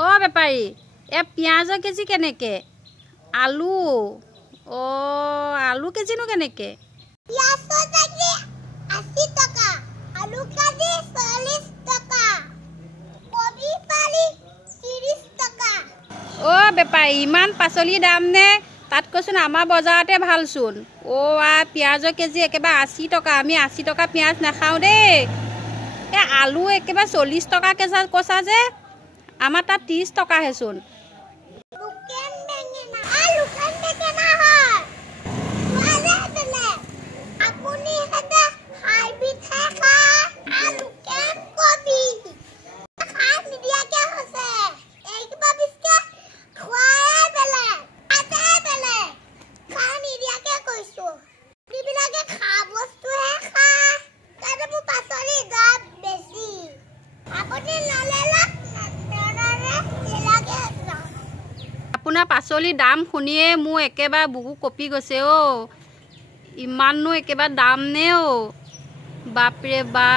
অ বেপাৰী এ পিঁয়াজৰ কেজি কেনেকে আলু অ আলু কেজিনো কেনেকে পিঁয়াজৰ কেজি 80 টকা আলু কেজি 40 টকা কবি পালি 30 টকা অ বেপাৰী ইমান পাচলিৰ দাম নে তাত কৈছোন আমাৰ বজাৰতে ভালচোন অ পিঁয়াজৰ কেজি একেবাৰে 80 টকা আমি 80 টকা পিঁয়াজ নাখাওঁ দেই এ আলু একেবাৰে 40 টকা কেজি কৈছা যে আমাৰ তাত 30 টকা হেচোন লুকেন বেঙেনা লুকেন বেঙেনা হয় ওয়ালে তেনে আপুনি হেদা হাইব্ৰিড খা লুকেন কবি খাই নিদিয়াকে হৈছে এইবা বিস্কে খোৱাই বেলে আতে বেলে খাই নিদিয়াকে কৈছো বিবিলাকে খা বস্তুহে খা তাতে পাচলি দাম বেছি আপুনি নলেলা আপোনাৰ পাচলিৰ দাম শুনিয়ে মোৰ একেবাৰে বুকু কপি গৈছে অ ইমাননো একেবাৰে দাম নে অ বাপৰে বা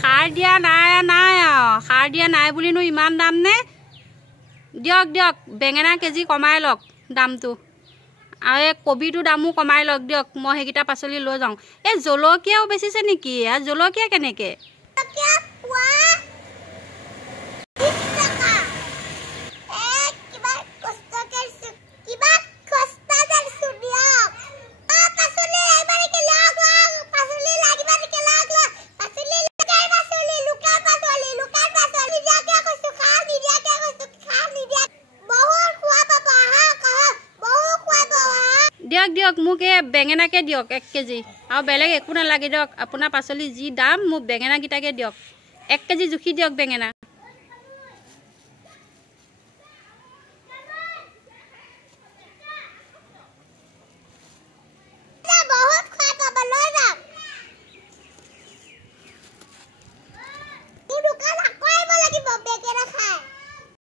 সাৰ দিয়া নাই বুলিনো ইমান দাম নে দিয়ক বেঙেনা কেজি কমাই লওক দামটো আৰু এই কবিটো দামো কমাই লওক দিয়ক মই সেইকেইটা পাচলি লৈ যাওঁ এই জলকীয়াও বেচিছে নেকি জলকীয়া কেনেকে দিয়ক মোক এই বেঙেনাকে দিয়ক 1 কেজি আৰু বেলেগ একো নালাগে দিয়ক আপোনাৰ পাচলি যি দাম মোক বেঙেনাকেইটাকে দিয়ক 1 কেজি জুখি দিয়ক বেঙেনা